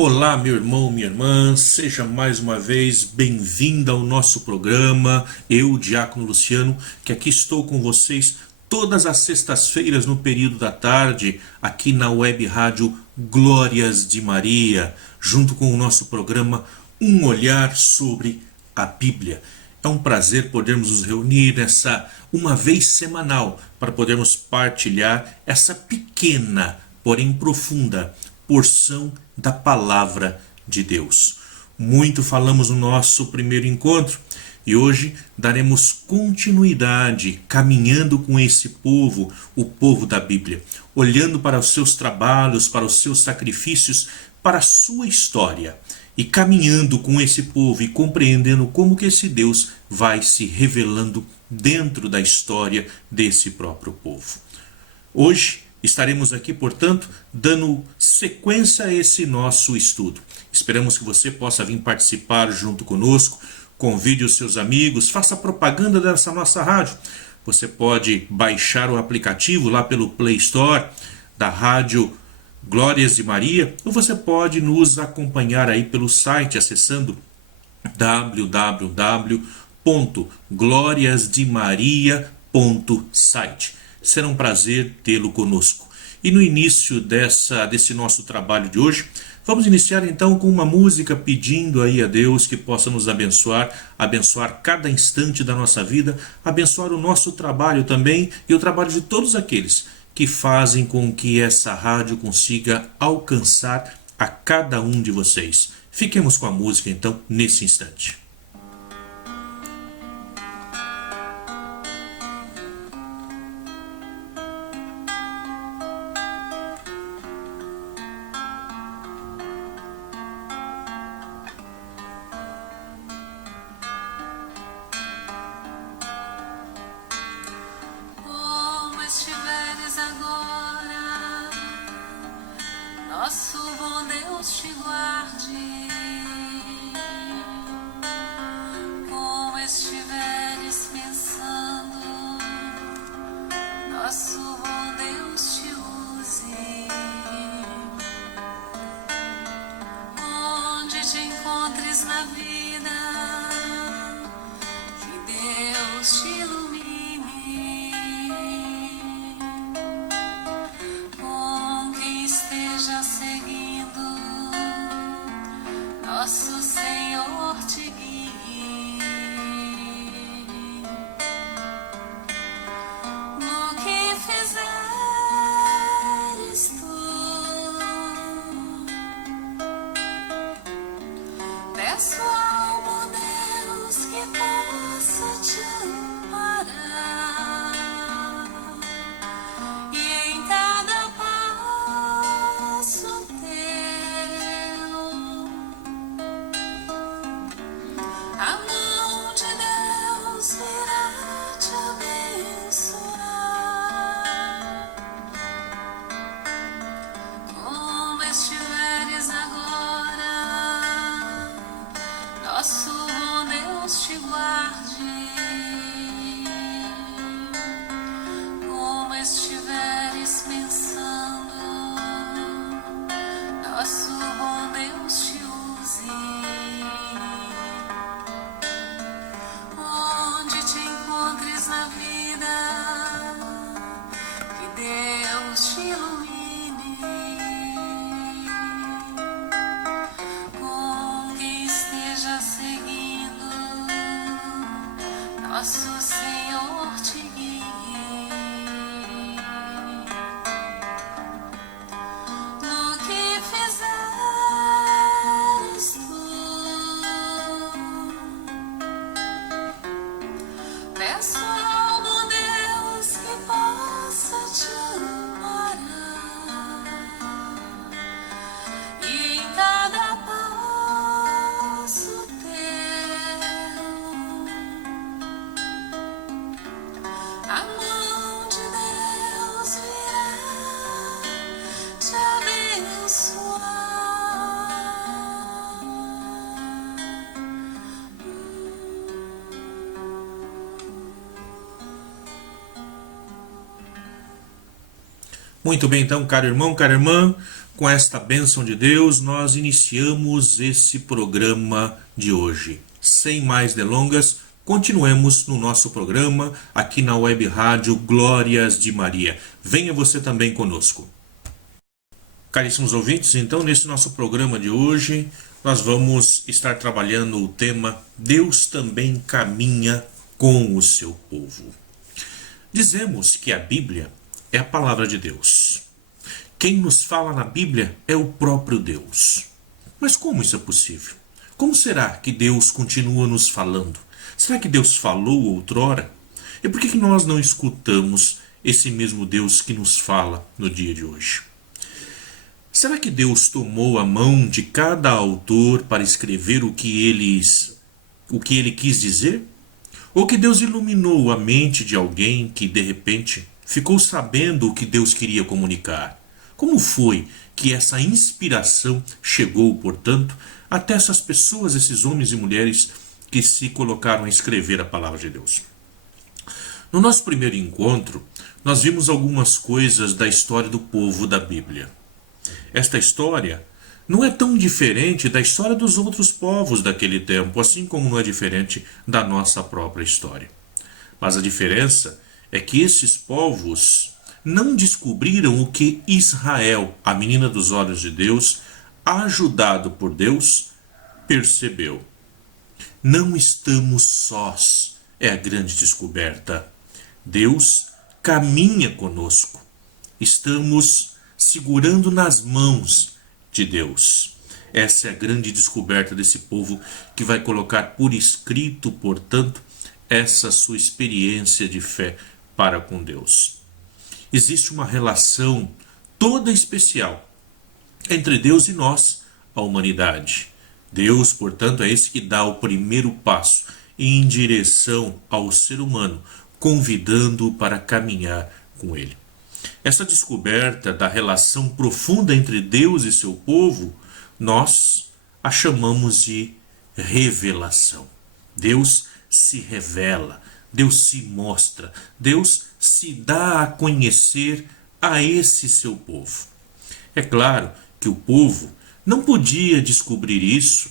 Olá, meu irmão, minha irmã, seja mais uma vez bem-vinda ao nosso programa. Eu, Diácono Luciano, que aqui estou com vocês todas as sextas-feiras no período da tarde, aqui na web rádio Glórias de Maria, junto com o nosso programa Um Olhar sobre a Bíblia. É um prazer podermos nos reunir nessa uma vez semanal para podermos partilhar essa pequena, porém profunda porção da palavra de Deus. Muito falamos no nosso primeiro encontro e hoje daremos continuidade caminhando com esse povo, o povo da Bíblia, olhando para os seus trabalhos, para os seus sacrifícios, para a sua história e caminhando com esse povo e compreendendo como que esse Deus vai se revelando dentro da história desse próprio povo. Hoje estaremos aqui, portanto, dando sequência a esse nosso estudo. Esperamos que você possa vir participar junto conosco, convide os seus amigos, faça propaganda dessa nossa rádio. Você pode baixar o aplicativo lá pelo Play Store da Rádio Glórias de Maria, ou você pode nos acompanhar aí pelo site acessando www.gloriasdemaria.site. Será um prazer tê-lo conosco. E no início desse nosso trabalho de hoje, vamos iniciar então com uma música pedindo aí a Deus que possa nos abençoar, abençoar cada instante da nossa vida, abençoar o nosso trabalho também e o trabalho de todos aqueles que fazem com que essa rádio consiga alcançar a cada um de vocês. Fiquemos com a música então nesse instante. Nosso bom Deus te guarde, como estiveres pensando, nosso bom Deus te use, onde te encontres na vida, que Deus te ilumine. Nosso Senhor te guie no que fizeres tu. Peço ao bom Deus que possa te amparar e em cada passo a mão de Deus virá te abençoar. Como estiveres agora, nosso bom Deus te guarde. Como estiveres pensando, nosso bom Deus te use. Na vida, que Deus te ilumine, com quem esteja seguindo, nosso Senhor te guie, no que fizeres tu. Peço ao bom Deus que possa te amparar e em cada passo teu a mão de Deus virá te abençoar. Muito bem, então, caro irmão, cara irmã, com esta bênção de Deus, nós iniciamos esse programa de hoje. Sem mais delongas, continuemos no nosso programa aqui na Web Rádio Glórias de Maria. Venha você também conosco. Caríssimos ouvintes, então, nesse nosso programa de hoje, nós vamos estar trabalhando o tema Deus também caminha com o seu povo. Dizemos que a Bíblia é a palavra de Deus. Quem nos fala na Bíblia é o próprio Deus. Mas como isso é possível? Como será que Deus continua nos falando? Será que Deus falou outrora? E por que nós não escutamos esse mesmo Deus que nos fala no dia de hoje? Será que Deus tomou a mão de cada autor para escrever o que ele quis dizer? Ou que Deus iluminou a mente de alguém que, de repente, ficou sabendo o que Deus queria comunicar? Como foi que essa inspiração chegou, portanto, até essas pessoas, esses homens e mulheres que se colocaram a escrever a palavra de Deus? No nosso primeiro encontro, nós vimos algumas coisas da história do povo da Bíblia. Esta história não é tão diferente da história dos outros povos daquele tempo, assim como não é diferente da nossa própria história. Mas a diferença é que esses povos não descobriram o que Israel, a menina dos olhos de Deus, ajudado por Deus, percebeu. Não estamos sós, é a grande descoberta. Deus caminha conosco. Estamos segurando nas mãos de Deus. Essa é a grande descoberta desse povo que vai colocar por escrito, portanto, essa sua experiência de fé para com Deus. Existe uma relação toda especial entre Deus e nós, a humanidade. Deus, portanto, é esse que dá o primeiro passo em direção ao ser humano, convidando-o para caminhar com ele. Essa descoberta da relação profunda entre Deus e seu povo, nós a chamamos de revelação. Deus se revela, Deus se mostra, Deus se dá a conhecer a esse seu povo. É claro que o povo não podia descobrir isso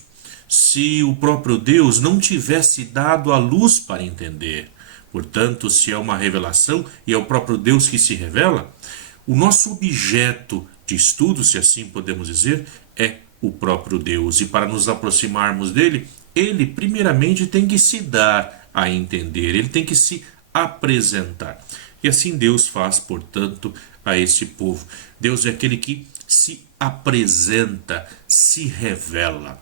se o próprio Deus não tivesse dado a luz para entender. Portanto, se é uma revelação e é o próprio Deus que se revela, o nosso objeto de estudo, se assim podemos dizer, é o próprio Deus. E para nos aproximarmos dele, ele primeiramente tem que se dar a entender, ele tem que se apresentar. E assim Deus faz, portanto, a esse povo. Deus é aquele que se apresenta, se revela.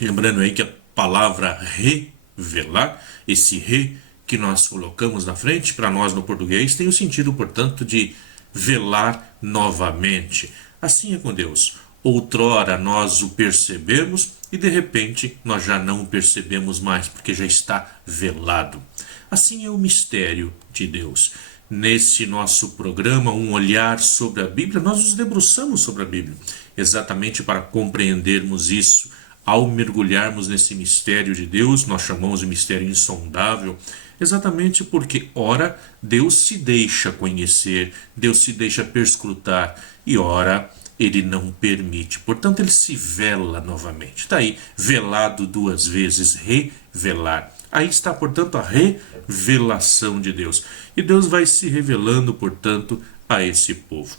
Lembrando aí que a palavra revelar, esse re que nós colocamos na frente, para nós no português, tem o sentido, portanto, de velar novamente. Assim é com Deus. Outrora nós o percebemos e de repente nós já não o percebemos mais, porque já está velado. Assim é o mistério de Deus. Nesse nosso programa, Um Olhar sobre a Bíblia, nós nos debruçamos sobre a Bíblia, exatamente para compreendermos isso. Ao mergulharmos nesse mistério de Deus, nós chamamos de mistério insondável, exatamente porque, ora, Deus se deixa conhecer, Deus se deixa perscrutar, e ora, ele não permite. Portanto, ele se vela novamente. Está aí, velado duas vezes, revelar. Aí está, portanto, a revelação de Deus. E Deus vai se revelando, portanto, a esse povo.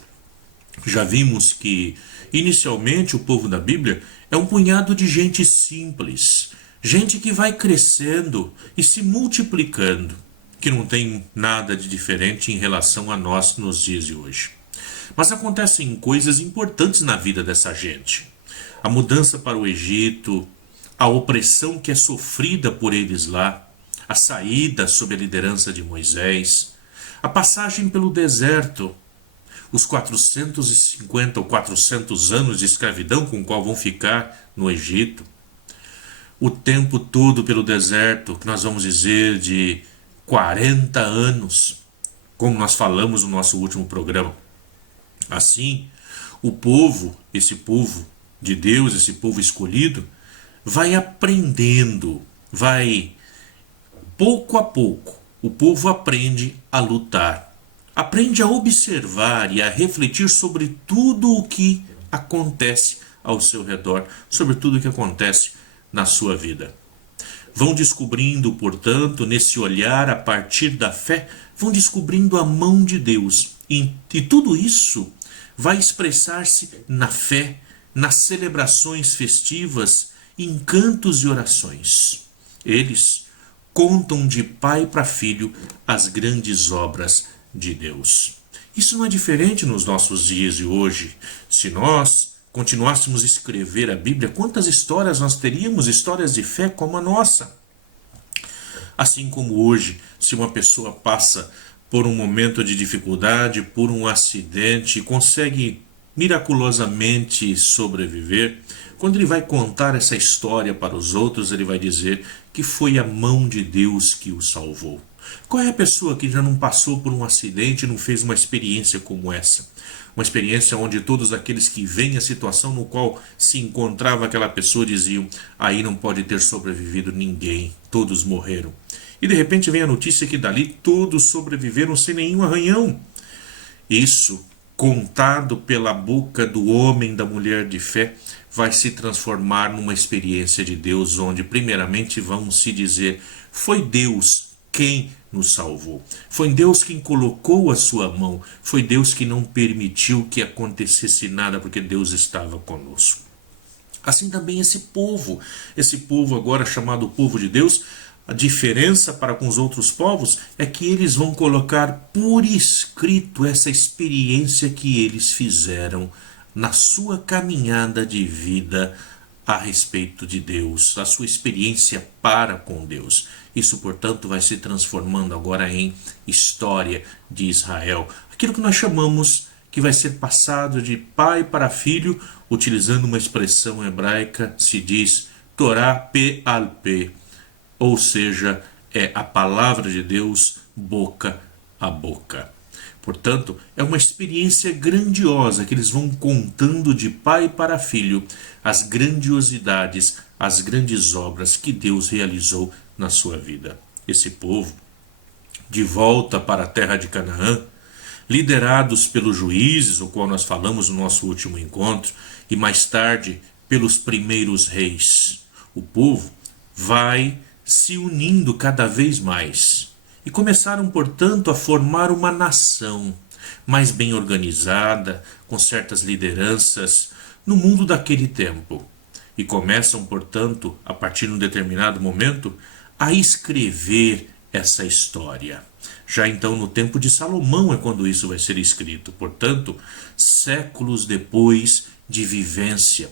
Já vimos que, inicialmente, o povo da Bíblia é um punhado de gente simples, gente que vai crescendo e se multiplicando, que não tem nada de diferente em relação a nós nos dias de hoje. Mas acontecem coisas importantes na vida dessa gente. A mudança para o Egito, a opressão que é sofrida por eles lá, a saída sob a liderança de Moisés, a passagem pelo deserto, os 450 ou 400 anos de escravidão com o qual vão ficar no Egito, o tempo todo pelo deserto, que nós vamos dizer de 40 anos, como nós falamos no nosso último programa. Assim, o povo, esse povo de Deus, esse povo escolhido, vai aprendendo, vai pouco a pouco, o povo aprende a lutar. Aprende a observar e a refletir sobre tudo o que acontece ao seu redor, sobre tudo o que acontece na sua vida. Vão descobrindo, portanto, nesse olhar a partir da fé, vão descobrindo a mão de Deus. E tudo isso vai expressar-se na fé, nas celebrações festivas, em cantos e orações. Eles contam de pai para filho as grandes obras de Deus. Isso não é diferente nos nossos dias de hoje. Se nós continuássemos a escrever a Bíblia, quantas histórias nós teríamos, histórias de fé como a nossa. Assim como hoje, se uma pessoa passa por um momento de dificuldade, por um acidente, e consegue miraculosamente sobreviver, quando ele vai contar essa história para os outros, ele vai dizer que foi a mão de Deus que o salvou. Qual é a pessoa que já não passou por um acidente e não fez uma experiência como essa? Uma experiência onde todos aqueles que veem a situação no qual se encontrava aquela pessoa diziam: aí não pode ter sobrevivido ninguém, todos morreram. E de repente vem a notícia que dali todos sobreviveram sem nenhum arranhão. Isso, contado pela boca do homem, da mulher de fé, vai se transformar numa experiência de Deus, onde primeiramente vão se dizer: foi Deus quem nos salvou. Foi Deus quem colocou a sua mão. Foi Deus que não permitiu que acontecesse nada, porque Deus estava conosco. Assim também esse povo agora chamado povo de Deus, a diferença para com os outros povos é que eles vão colocar por escrito essa experiência que eles fizeram na sua caminhada de vida a respeito de Deus, a sua experiência para com Deus. Isso, portanto, vai se transformando agora em história de Israel. Aquilo que nós chamamos que vai ser passado de pai para filho, utilizando uma expressão hebraica, se diz Torá P-al-P, ou seja, é a palavra de Deus boca a boca. Portanto, é uma experiência grandiosa que eles vão contando de pai para filho as grandiosidades, as grandes obras que Deus realizou na sua vida. Esse povo, de volta para a terra de Canaã, liderados pelos juízes, o qual nós falamos no nosso último encontro, e mais tarde pelos primeiros reis. O povo vai se unindo cada vez mais. E começaram, portanto, a formar uma nação mais bem organizada, com certas lideranças no mundo daquele tempo. E começam, portanto, a partir de um determinado momento, a escrever essa história. Já então no tempo de Salomão é quando isso vai ser escrito. Portanto, séculos depois de vivência.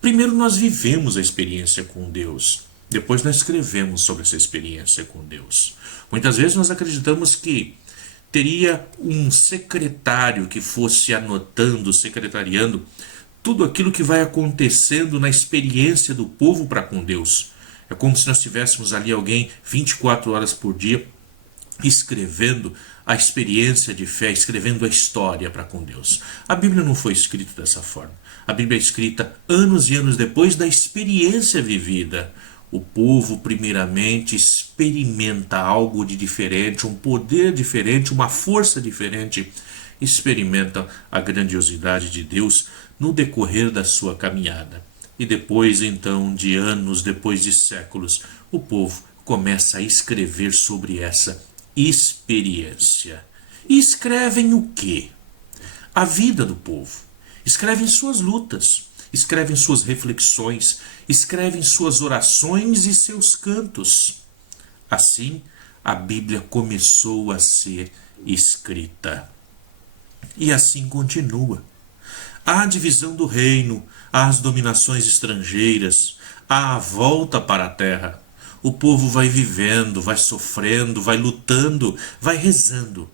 Primeiro nós vivemos a experiência com Deus. Depois nós escrevemos sobre essa experiência com Deus. Muitas vezes nós acreditamos que teria um secretário que fosse anotando, secretariando tudo aquilo que vai acontecendo na experiência do povo para com Deus. É como se nós tivéssemos ali alguém 24 horas por dia escrevendo a experiência de fé, escrevendo a história para com Deus. A Bíblia não foi escrita dessa forma. A Bíblia é escrita anos e anos depois da experiência vivida. O povo, primeiramente, experimenta algo de diferente, um poder diferente, uma força diferente. Experimenta a grandiosidade de Deus no decorrer da sua caminhada. E depois, então, de anos, depois de séculos, o povo começa a escrever sobre essa experiência. E escrevem o quê? A vida do povo. Escrevem suas lutas. Escrevem suas reflexões, escrevem suas orações e seus cantos. Assim, a Bíblia começou a ser escrita. E assim continua. Há a divisão do reino, há as dominações estrangeiras, há a volta para a terra. O povo vai vivendo, vai sofrendo, vai lutando, vai rezando.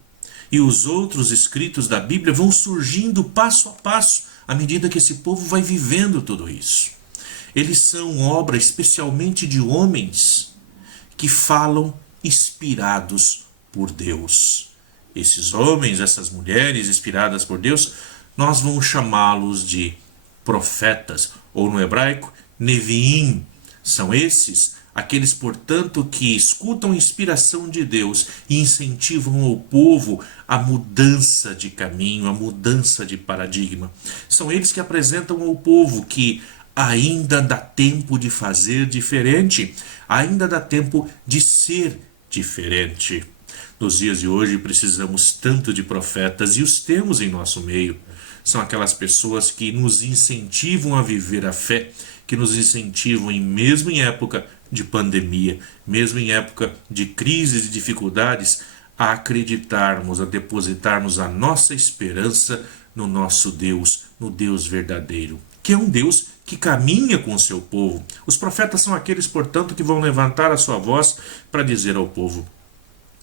E os outros escritos da Bíblia vão surgindo passo a passo, à medida que esse povo vai vivendo tudo isso. Eles são obra especialmente de homens que falam inspirados por Deus. Esses homens, essas mulheres inspiradas por Deus, nós vamos chamá-los de profetas, ou no hebraico, Neviim. São esses Aqueles, portanto, que escutam a inspiração de Deus e incentivam o povo à mudança de caminho, à mudança de paradigma. São eles que apresentam ao povo que ainda dá tempo de fazer diferente, ainda dá tempo de ser diferente. Nos dias de hoje precisamos tanto de profetas e os temos em nosso meio. São aquelas pessoas que nos incentivam a viver a fé, que nos incentivam, mesmo em época de pandemia, mesmo em época de crises e dificuldades, a acreditarmos, a depositarmos a nossa esperança no nosso Deus, no Deus verdadeiro, que é um Deus que caminha com o seu povo. Os profetas são aqueles, portanto, que vão levantar a sua voz para dizer ao povo: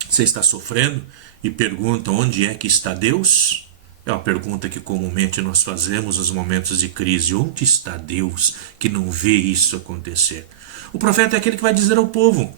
você está sofrendo e pergunta onde é que está Deus? É uma pergunta que comumente nós fazemos nos momentos de crise. Onde está Deus que não vê isso acontecer? O profeta é aquele que vai dizer ao povo: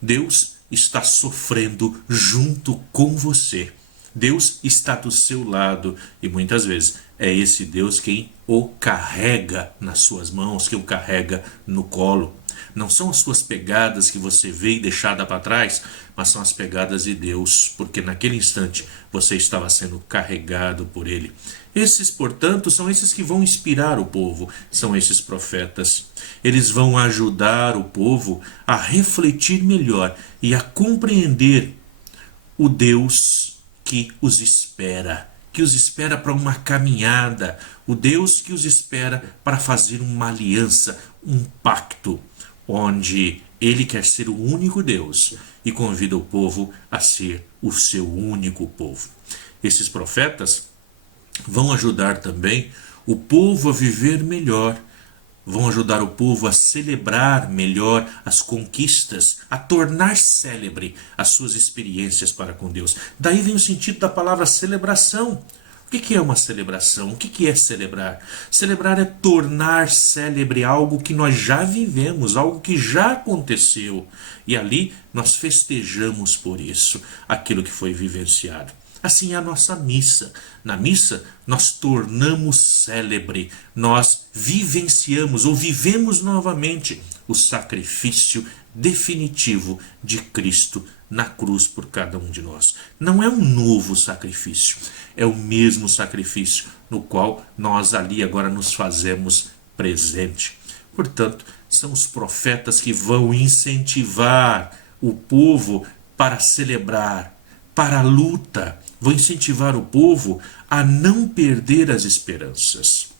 Deus está sofrendo junto com você. Deus está do seu lado. E muitas vezes é esse Deus quem o carrega nas suas mãos, que o carrega no colo. Não são as suas pegadas que você vê e deixada para trás, mas são as pegadas de Deus, porque naquele instante você estava sendo carregado por Ele. Esses, portanto, são esses que vão inspirar o povo, são esses profetas. Eles vão ajudar o povo a refletir melhor e a compreender o Deus que os espera para uma caminhada, o Deus que os espera para fazer uma aliança, um pacto, onde Ele quer ser o único Deus e convida o povo a ser o seu único povo. Esses profetas vão ajudar também o povo a viver melhor, vão ajudar o povo a celebrar melhor as conquistas, a tornar célebre as suas experiências para com Deus. Daí vem o sentido da palavra celebração. O que é uma celebração? O que é celebrar? Celebrar é tornar célebre algo que nós já vivemos, algo que já aconteceu. E ali nós festejamos por isso, aquilo que foi vivenciado. Assim é a nossa missa. Na missa, nós tornamos célebre, nós vivenciamos ou vivemos novamente o sacrifício definitivo de Cristo na cruz por cada um de nós. Não é um novo sacrifício, é o mesmo sacrifício no qual nós ali agora nos fazemos presente. Portanto, são os profetas que vão incentivar o povo para celebrar, para a luta, vão incentivar o povo a não perder as esperanças.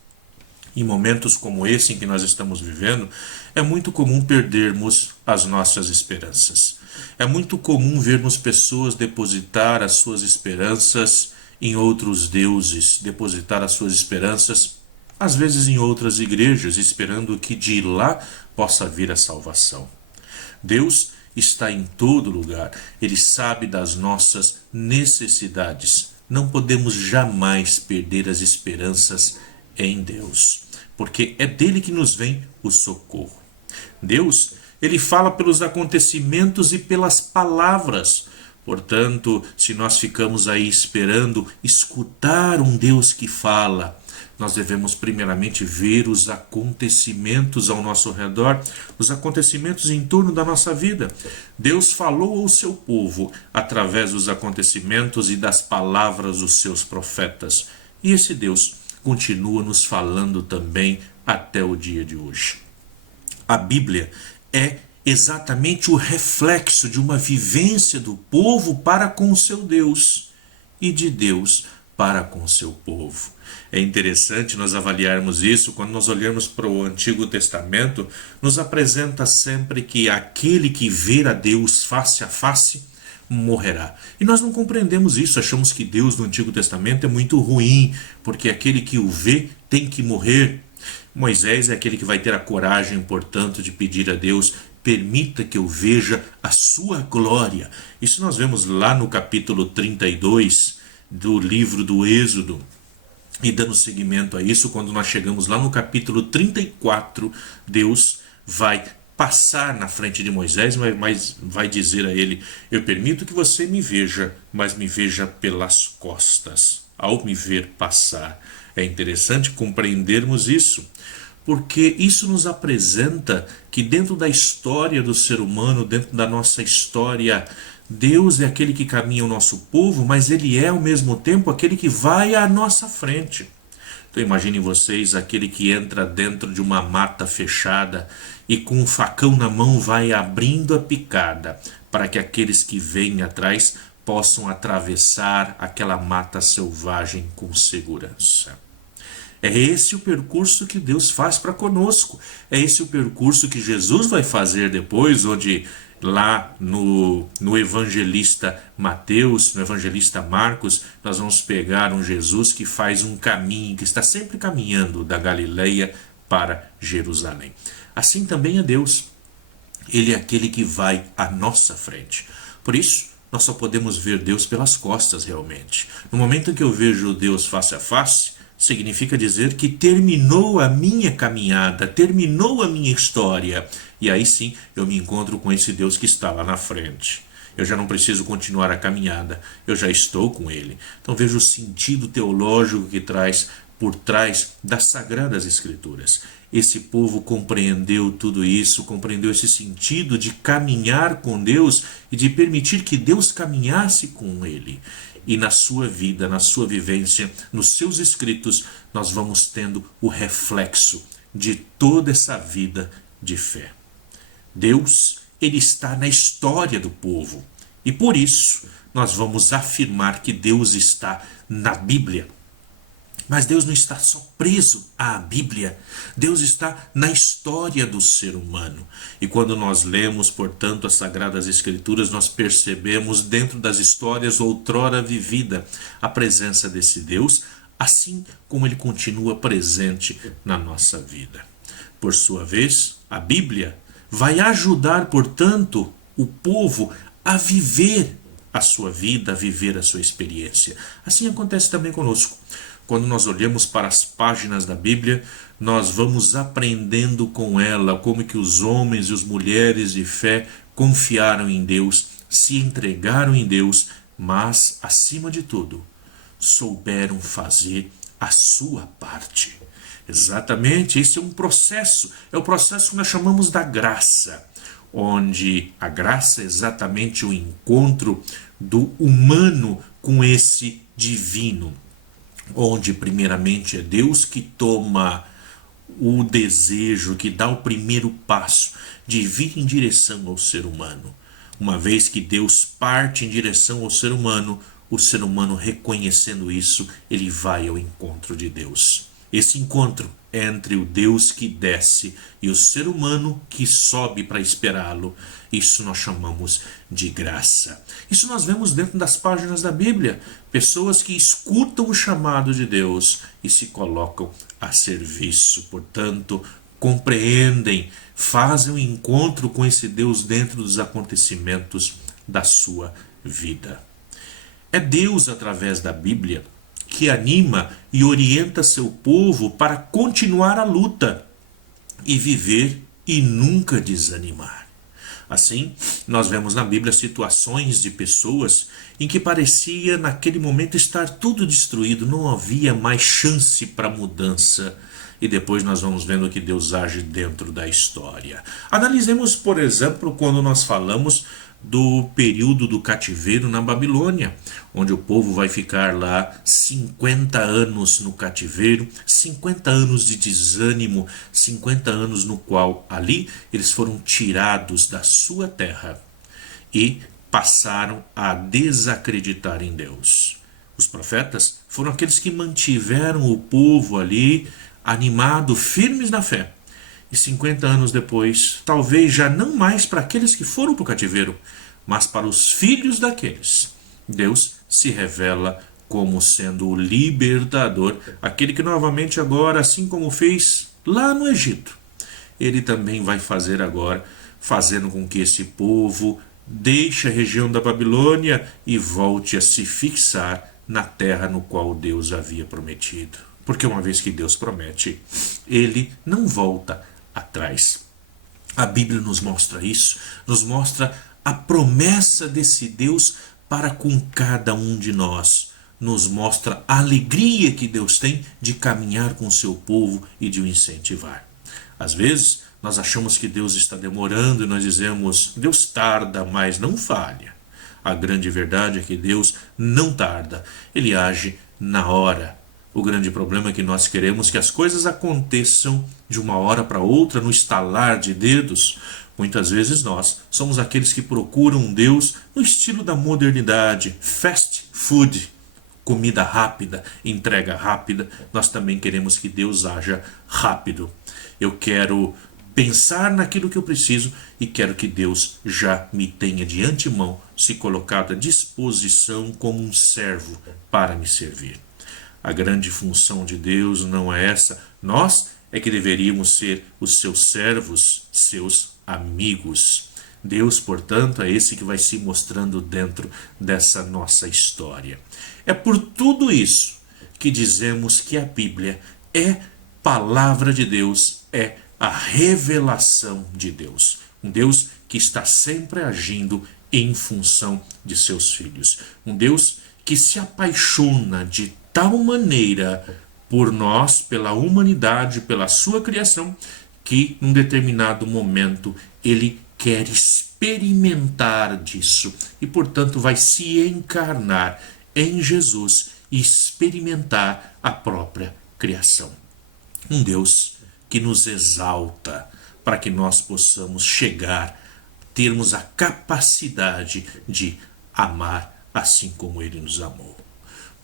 Em momentos como esse em que nós estamos vivendo, é muito comum perdermos as nossas esperanças. É muito comum vermos pessoas depositar as suas esperanças em outros deuses, depositar as suas esperanças, às vezes em outras igrejas, esperando que de lá possa vir a salvação. Deus está em todo lugar. Ele sabe das nossas necessidades. Não podemos jamais perder as esperanças em Deus, porque é dele que nos vem o socorro. Deus, ele fala pelos acontecimentos e pelas palavras. Portanto, se nós ficamos aí esperando escutar um Deus que fala, nós devemos primeiramente ver os acontecimentos ao nosso redor, os acontecimentos em torno da nossa vida. Deus falou ao seu povo através dos acontecimentos e das palavras dos seus profetas. E esse Deus continua nos falando também até o dia de hoje. A Bíblia é exatamente o reflexo de uma vivência do povo para com o seu Deus e de Deus para com o seu povo. É interessante nós avaliarmos isso quando nós olhamos para o Antigo Testamento, nos apresenta sempre que aquele que ver a Deus face a face morrerá. E nós não compreendemos isso, achamos que Deus no Antigo Testamento é muito ruim, porque aquele que o vê tem que morrer. Moisés é aquele que vai ter a coragem, portanto, de pedir a Deus: permita que eu veja a sua glória. Isso nós vemos lá no capítulo 32 do livro do Êxodo. E dando seguimento a isso, quando nós chegamos lá no capítulo 34, Deus vai passar na frente de Moisés, mas vai dizer a ele: eu permito que você me veja, mas me veja pelas costas, ao me ver passar. É interessante compreendermos isso, porque isso nos apresenta que dentro da história do ser humano, dentro da nossa história, Deus é aquele que caminha o nosso povo, mas Ele é ao mesmo tempo aquele que vai à nossa frente. Então imaginem vocês aquele que entra dentro de uma mata fechada e com um facão na mão vai abrindo a picada para que aqueles que vêm atrás possam atravessar aquela mata selvagem com segurança. É esse o percurso que Deus faz para conosco. É esse o percurso que Jesus vai fazer depois, onde lá no evangelista Mateus, no evangelista Marcos, nós vamos pegar um Jesus que faz um caminho, que está sempre caminhando da Galileia para Jerusalém. Assim também é Deus. Ele é aquele que vai à nossa frente. Por isso, nós só podemos ver Deus pelas costas realmente. No momento em que eu vejo Deus face a face, significa dizer que terminou a minha caminhada, terminou a minha história. E aí sim eu me encontro com esse Deus que está lá na frente. Eu já não preciso continuar a caminhada, eu já estou com Ele. Então veja o sentido teológico que traz por trás das Sagradas Escrituras. Esse povo compreendeu tudo isso, compreendeu esse sentido de caminhar com Deus e de permitir que Deus caminhasse com ele. E na sua vida, na sua vivência, nos seus escritos, nós vamos tendo o reflexo de toda essa vida de fé. Deus, Ele está na história do povo. E por isso, nós vamos afirmar que Deus está na Bíblia. Mas Deus não está só preso à Bíblia. Deus está na história do ser humano. E quando nós lemos, portanto, as Sagradas Escrituras, nós percebemos dentro das histórias outrora vivida a presença desse Deus, assim como ele continua presente na nossa vida. Por sua vez, a Bíblia vai ajudar, portanto, o povo a viver a sua vida, a viver a sua experiência. Assim acontece também conosco. Quando nós olhamos para as páginas da Bíblia, nós vamos aprendendo com ela como que os homens e as mulheres de fé confiaram em Deus, se entregaram em Deus, mas, acima de tudo, souberam fazer a sua parte. Exatamente, esse é um processo, é o processo que nós chamamos da graça, onde a graça é exatamente o encontro do humano com esse divino, onde primeiramente é Deus que toma o desejo, que dá o primeiro passo de vir em direção ao ser humano. Uma vez que Deus parte em direção ao ser humano, o ser humano reconhecendo isso, ele vai ao encontro de Deus. Esse encontro é entre o Deus que desce e o ser humano que sobe para esperá-lo. Isso nós chamamos de graça. Isso nós vemos dentro das páginas da Bíblia. Pessoas que escutam o chamado de Deus e se colocam a serviço. Portanto, compreendem, fazem um encontro com esse Deus dentro dos acontecimentos da sua vida. É Deus, através da Bíblia, que anima e orienta seu povo para continuar a luta e viver e nunca desanimar. Assim, nós vemos na Bíblia situações de pessoas em que parecia naquele momento estar tudo destruído, não havia mais chance para mudança. E depois nós vamos vendo que Deus age dentro da história. Analisemos, por exemplo, quando nós falamos do período do cativeiro na Babilônia, onde o povo vai ficar lá 50 anos no cativeiro, 50 anos de desânimo, 50 anos no qual ali eles foram tirados da sua terra e passaram a desacreditar em Deus. Os profetas foram aqueles que mantiveram o povo ali animado, firmes na fé. E 50 anos depois, talvez já não mais para aqueles que foram para o cativeiro, mas para os filhos daqueles, Deus se revela como sendo o libertador, aquele que novamente agora, assim como fez lá no Egito, ele também vai fazer agora, fazendo com que esse povo deixe a região da Babilônia e volte a se fixar na terra no qual Deus havia prometido. Porque uma vez que Deus promete, ele não volta atrás. A Bíblia nos mostra isso, nos mostra a promessa desse Deus para com cada um de nós. Nos mostra a alegria que Deus tem de caminhar com o seu povo e de o incentivar. Às vezes, nós achamos que Deus está demorando e nós dizemos, Deus tarda, mas não falha. A grande verdade é que Deus não tarda, Ele age na hora. O grande problema é que nós queremos que as coisas aconteçam de uma hora para outra, no estalar de dedos. Muitas vezes nós somos aqueles que procuram um Deus no estilo da modernidade, fast food, comida rápida, entrega rápida. Nós também queremos que Deus haja rápido. Eu quero pensar naquilo que eu preciso e quero que Deus já me tenha de antemão se colocado à disposição como um servo para me servir. A grande função de Deus não é essa. Nós é que deveríamos ser os seus servos, seus amigos. Deus, portanto, é esse que vai se mostrando dentro dessa nossa história. É por tudo isso que dizemos que a Bíblia é palavra de Deus, é a revelação de Deus. Um Deus que está sempre agindo em função de seus filhos. Um Deus que se apaixona de tal maneira por nós, pela humanidade, pela sua criação, que num determinado momento ele quer experimentar disso e, portanto, vai se encarnar em Jesus e experimentar a própria criação. Um Deus que nos exalta para que nós possamos chegar, termos a capacidade de amar assim como Ele nos amou.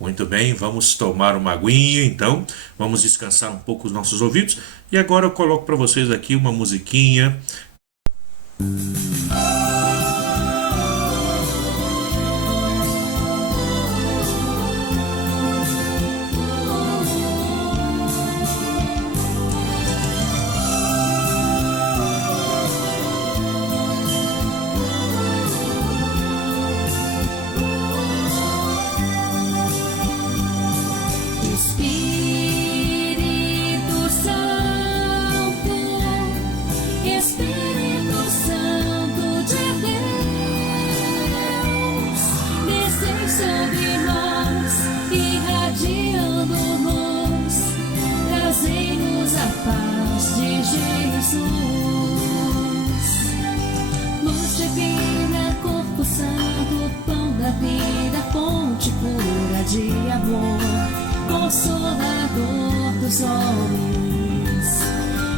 Muito bem, vamos tomar uma aguinha então, vamos descansar um pouco os nossos ouvidos e agora eu coloco para vocês aqui uma musiquinha. Consolador dos homens,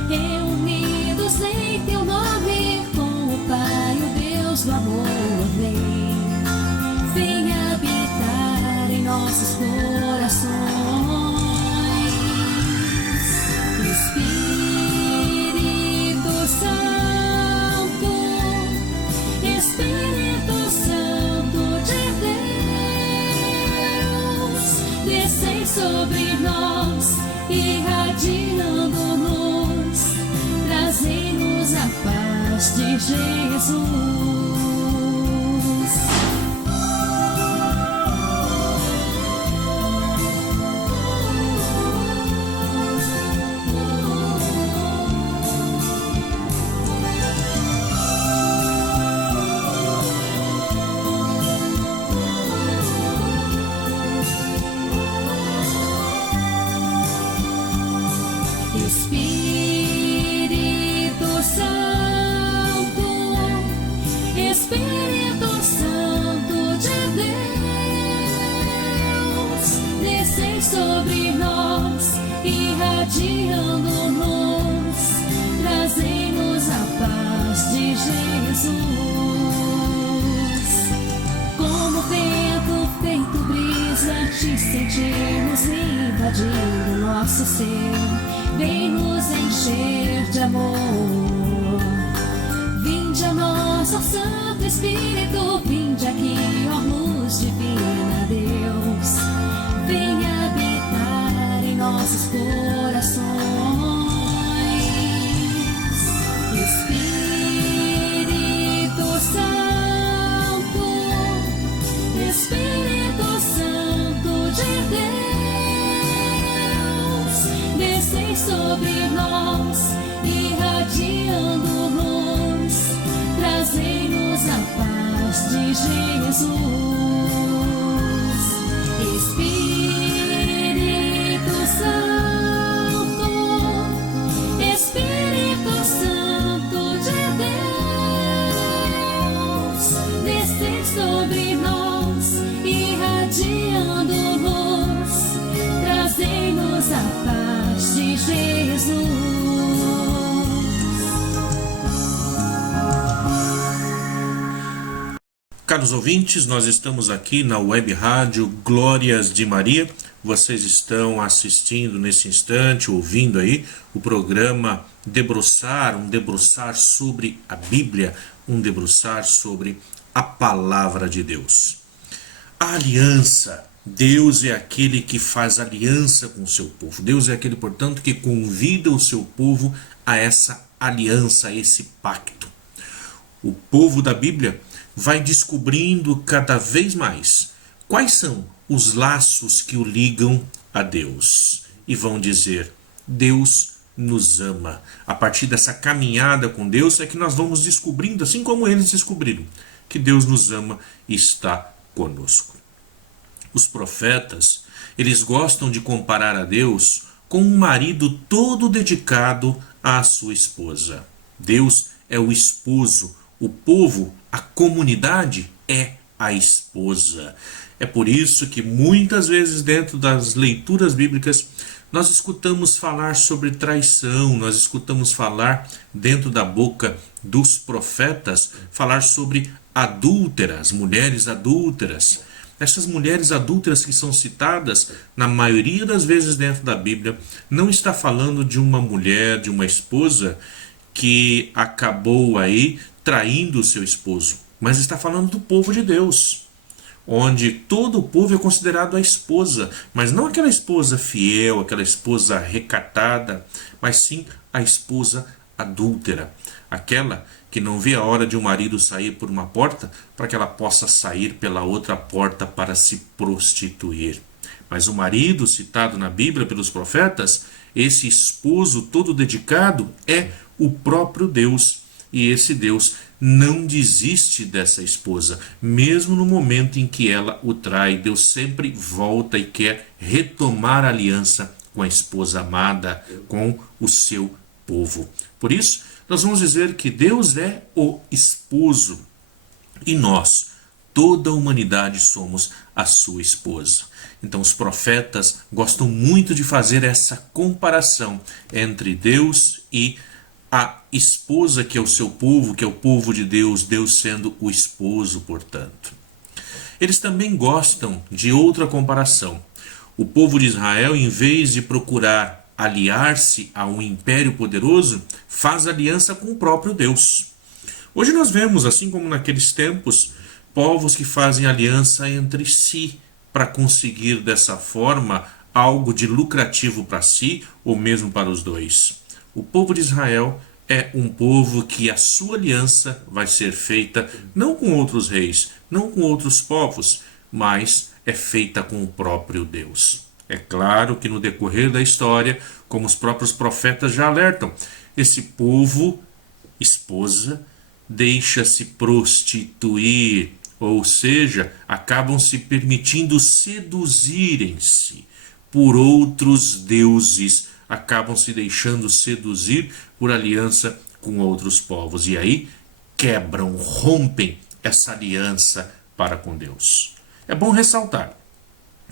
reunidos em teu nome, com o Pai, o Deus do amor, vem habitar em nossos corações. Espírito Santo, Espírito Santo de Deus, descei sobre nós, irradiando-nos, trazei-nos a paz de Jesus. Espírito Santo, Espírito Santo de Deus, descei sobre nós, irradiando-nos, trazei-nos a paz de Jesus. Como vento feito brisa, te sentimos invadindo nosso ser. Vem nos encher de amor. Vinde a nós, ó Santo Espírito, vinde aqui, ó luz divina, Deus. Vem habitar em nossos corações. Espírito Santo, Espírito Santo de Deus, descei sobre nós, irradiando-nos, trazei-nos a paz de Jesus. Espírito Santo, Caros ouvintes, nós estamos aqui na web rádio Glórias de Maria. Vocês estão assistindo nesse instante, ouvindo aí o programa Debruçar, um debruçar sobre a Bíblia, um debruçar sobre a Palavra de Deus. A aliança. Deus é aquele que faz aliança com o seu povo. Deus é aquele, portanto, que convida o seu povo a essa aliança, a esse pacto. O povo da Bíblia vai descobrindo cada vez mais quais são os laços que o ligam a Deus. E vão dizer, Deus nos ama. A partir dessa caminhada com Deus é que nós vamos descobrindo, assim como eles descobriram, que Deus nos ama e está conosco. Os profetas, eles gostam de comparar a Deus com um marido todo dedicado à sua esposa. Deus é o esposo, o povo, a comunidade é a esposa. É por isso que muitas vezes dentro das leituras bíblicas nós escutamos falar sobre traição, nós escutamos falar dentro da boca dos profetas, falar sobre adúlteras, mulheres adúlteras. Essas mulheres adúlteras que são citadas, na maioria das vezes dentro da Bíblia, não está falando de uma mulher, de uma esposa que acabou aí traindo o seu esposo, mas está falando do povo de Deus, onde todo o povo é considerado a esposa, mas não aquela esposa fiel, aquela esposa recatada, mas sim a esposa adúltera, aquela que não vê a hora de um marido sair por uma porta para que ela possa sair pela outra porta para se prostituir. Mas o marido citado na Bíblia pelos profetas, esse esposo todo dedicado, é o próprio Deus. E esse Deus não desiste dessa esposa, mesmo no momento em que ela o trai. Deus sempre volta e quer retomar a aliança com a esposa amada, com o seu povo. Por isso, nós vamos dizer que Deus é o esposo e nós, toda a humanidade, somos a sua esposa. Então os profetas gostam muito de fazer essa comparação entre Deus e a esposa, que é o seu povo, que é o povo de Deus, Deus sendo o esposo, portanto. Eles também gostam de outra comparação. O povo de Israel, em vez de procurar aliar-se a um império poderoso, faz aliança com o próprio Deus. Hoje nós vemos, assim como naqueles tempos, povos que fazem aliança entre si para conseguir dessa forma algo de lucrativo para si ou mesmo para os dois. O povo de Israel é um povo que a sua aliança vai ser feita não com outros reis, não com outros povos, mas é feita com o próprio Deus. É claro que no decorrer da história, como os próprios profetas já alertam, esse povo, esposa, deixa-se prostituir, ou seja, acabam se permitindo seduzirem-se por outros deuses, acabam se deixando seduzir por aliança com outros povos. E aí quebram, rompem essa aliança para com Deus. É bom ressaltar,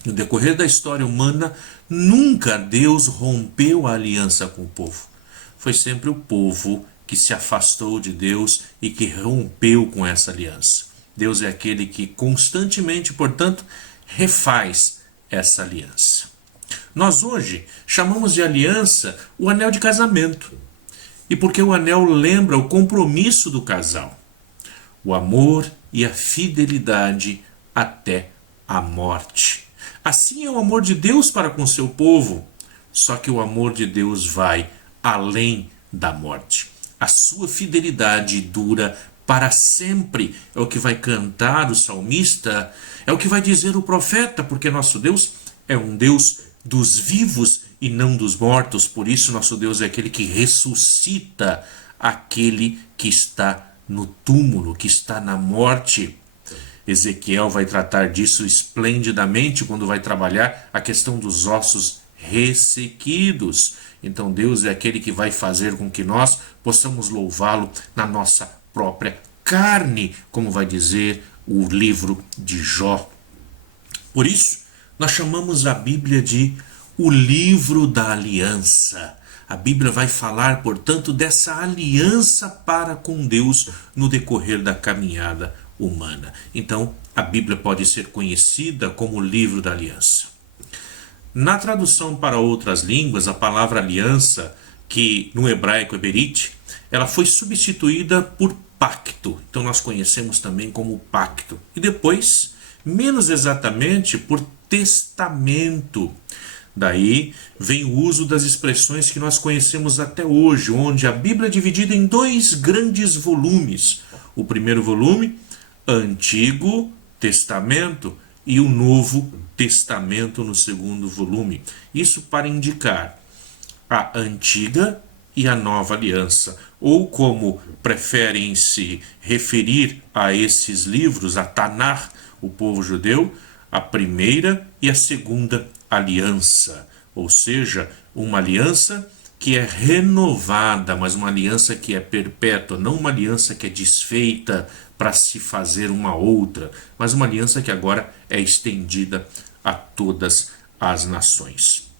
no decorrer da história humana, nunca Deus rompeu a aliança com o povo. Foi sempre o povo que se afastou de Deus e que rompeu com essa aliança. Deus é aquele que constantemente, portanto, refaz essa aliança. Nós hoje chamamos de aliança o anel de casamento. E porque o anel lembra o compromisso do casal. O amor e a fidelidade até a morte. Assim é o amor de Deus para com seu povo. Só que o amor de Deus vai além da morte. A sua fidelidade dura para sempre. É o que vai cantar o salmista, é o que vai dizer o profeta, porque nosso Deus é um Deus dos vivos e não dos mortos. Por isso nosso Deus é aquele que ressuscita aquele que está no túmulo, que está na morte. Ezequiel vai tratar disso esplendidamente quando vai trabalhar a questão dos ossos ressequidos. Então Deus é aquele que vai fazer com que nós possamos louvá-lo na nossa própria carne, como vai dizer o livro de Jó. Por isso, nós chamamos a Bíblia de o livro da aliança. A Bíblia vai falar, portanto, dessa aliança para com Deus no decorrer da caminhada humana. Então, a Bíblia pode ser conhecida como o livro da aliança. Na tradução para outras línguas, a palavra aliança, que no hebraico é berit, ela foi substituída por pacto. Então nós conhecemos também como pacto. E depois, menos exatamente, por testamento. Daí vem o uso das expressões que nós conhecemos até hoje, onde a Bíblia é dividida em 2 grandes volumes. O primeiro volume, Antigo Testamento, e o Novo Testamento no segundo volume. Isso para indicar a antiga e a nova aliança, ou como preferem se referir a esses livros, a Tanar, o povo judeu, a primeira e a segunda aliança, ou seja, uma aliança que é renovada, mas uma aliança que é perpétua, não uma aliança que é desfeita para se fazer uma outra, mas uma aliança que agora é estendida a todas as nações.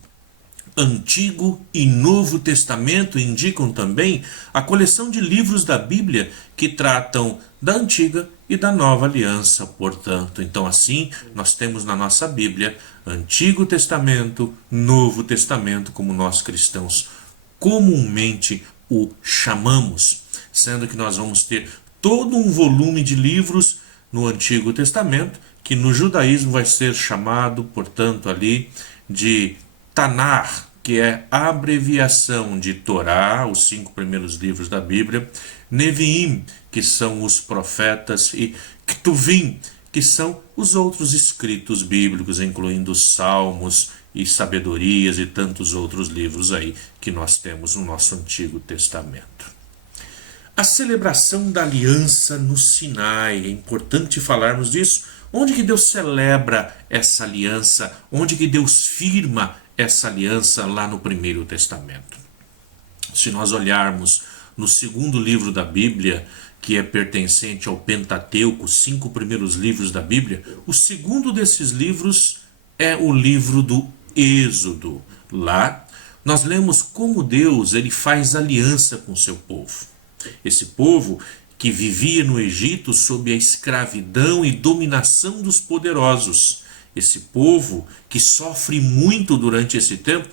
Antigo e Novo Testamento indicam também a coleção de livros da Bíblia que tratam da antiga e da nova aliança, portanto. Então, assim, nós temos na nossa Bíblia Antigo Testamento, Novo Testamento, como nós cristãos comumente o chamamos, sendo que nós vamos ter todo um volume de livros no Antigo Testamento, que no judaísmo vai ser chamado, portanto, ali de Tanar, que é a abreviação de Torá, os 5 primeiros livros da Bíblia, Neviim, que são os profetas, e Ketuvim, que são os outros escritos bíblicos, incluindo Salmos e Sabedorias e tantos outros livros aí que nós temos no nosso Antigo Testamento. A celebração da aliança no Sinai, é importante falarmos disso. Onde que Deus celebra essa aliança? Onde que Deus firma essa aliança lá no Primeiro Testamento? Se nós olharmos no segundo livro da Bíblia, que é pertencente ao Pentateuco, os 5 primeiros livros da Bíblia, o segundo desses livros é o livro do Êxodo. Lá nós lemos como Deus ele faz aliança com o seu povo. Esse povo que vivia no Egito sob a escravidão e dominação dos poderosos. Esse povo que sofre muito durante esse tempo,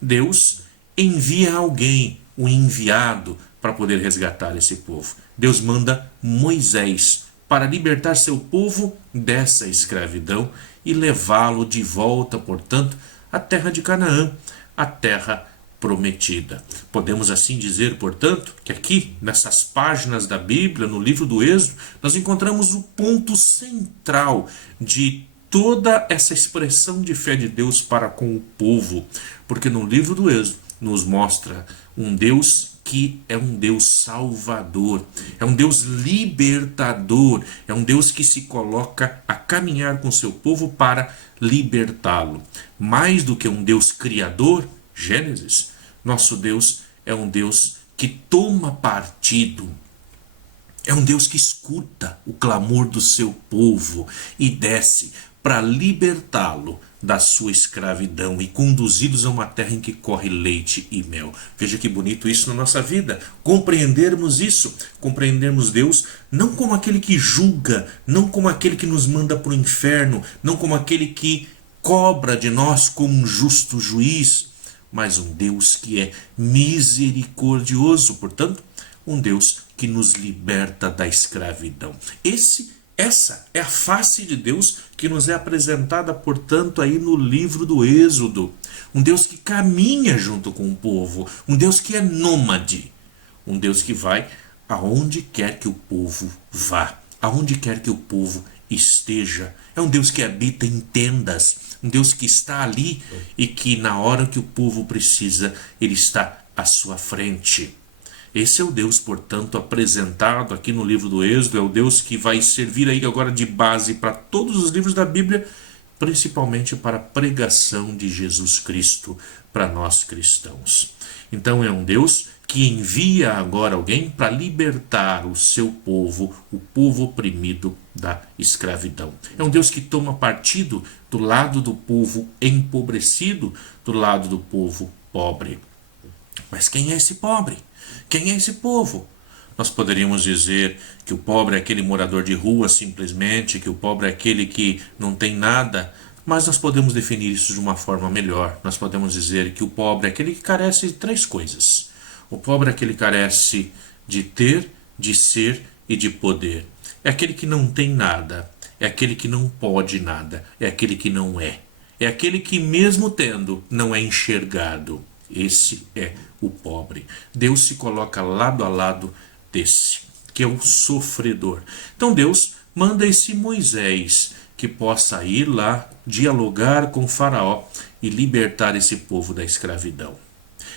Deus envia alguém, um enviado, para poder resgatar esse povo. Deus manda Moisés para libertar seu povo dessa escravidão e levá-lo de volta, portanto, à terra de Canaã, a terra prometida. Podemos assim dizer, portanto, que aqui, nessas páginas da Bíblia, no livro do Êxodo, nós encontramos o ponto central de toda essa expressão de fé de Deus para com o povo, porque no livro do Êxodo nos mostra um Deus que é um Deus salvador, é um Deus libertador, é um Deus que se coloca a caminhar com seu povo para libertá-lo. Mais do que um Deus criador, Gênesis, nosso Deus é um Deus que toma partido, é um Deus que escuta o clamor do seu povo e desce para libertá-lo da sua escravidão e conduzi-los a uma terra em que corre leite e mel. Veja que bonito isso na nossa vida, compreendermos isso, compreendermos Deus não como aquele que julga, não como aquele que nos manda para o inferno, não como aquele que cobra de nós como um justo juiz, mas um Deus que é misericordioso, portanto, um Deus que nos liberta da escravidão. Essa é a face de Deus que nos é apresentada, portanto, aí no livro do Êxodo. Um Deus que caminha junto com o povo, um Deus que é nômade, um Deus que vai aonde quer que o povo vá, aonde quer que o povo esteja. É um Deus que habita em tendas, um Deus que está ali e que na hora que o povo precisa, ele está à sua frente. Esse é o Deus, portanto, apresentado aqui no livro do Êxodo, é o Deus que vai servir aí agora de base para todos os livros da Bíblia, principalmente para a pregação de Jesus Cristo para nós cristãos. Então é um Deus que envia agora alguém para libertar o seu povo, o povo oprimido da escravidão. É um Deus que toma partido do lado do povo empobrecido, do lado do povo pobre. Mas quem é esse pobre? Quem é esse povo? Nós poderíamos dizer que o pobre é aquele morador de rua simplesmente, que o pobre é aquele que não tem nada, mas nós podemos definir isso de uma forma melhor. Nós podemos dizer que o pobre é aquele que carece de 3 coisas. O pobre é aquele que carece de ter, de ser e de poder. É aquele que não tem nada, é aquele que não pode nada, é aquele que não é. É aquele que mesmo tendo, não é enxergado. Esse é o pobre. Deus se coloca lado a lado desse, que é o sofredor. Então Deus manda esse Moisés que possa ir lá, dialogar com Faraó e libertar esse povo da escravidão.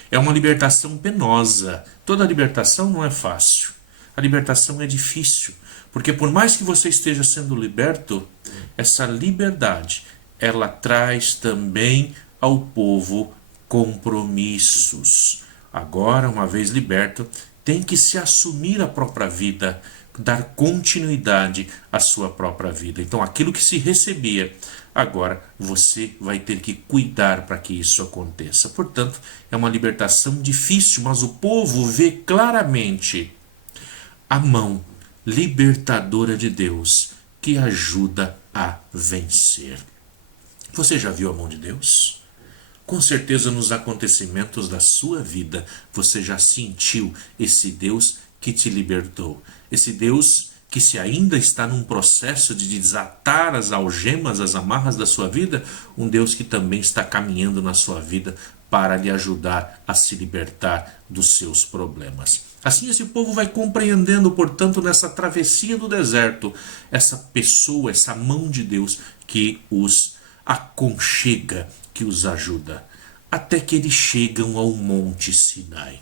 É uma libertação penosa. Toda libertação não é fácil. A libertação é difícil, porque por mais que você esteja sendo liberto, essa liberdade, ela traz também ao povo compromissos. Agora, uma vez liberto, tem que se assumir a própria vida, dar continuidade à sua própria vida. Então, aquilo que se recebia, agora você vai ter que cuidar para que isso aconteça. Portanto, é uma libertação difícil, mas o povo vê claramente a mão libertadora de Deus que ajuda a vencer. Você já viu a mão de Deus? Com certeza nos acontecimentos da sua vida você já sentiu esse Deus que te libertou. Esse Deus que, se ainda está num processo de desatar as algemas, as amarras da sua vida, um Deus que também está caminhando na sua vida para lhe ajudar a se libertar dos seus problemas. Assim esse povo vai compreendendo, portanto, nessa travessia do deserto, essa pessoa, essa mão de Deus que os aconchega, que os ajuda, até que eles chegam ao Monte Sinai.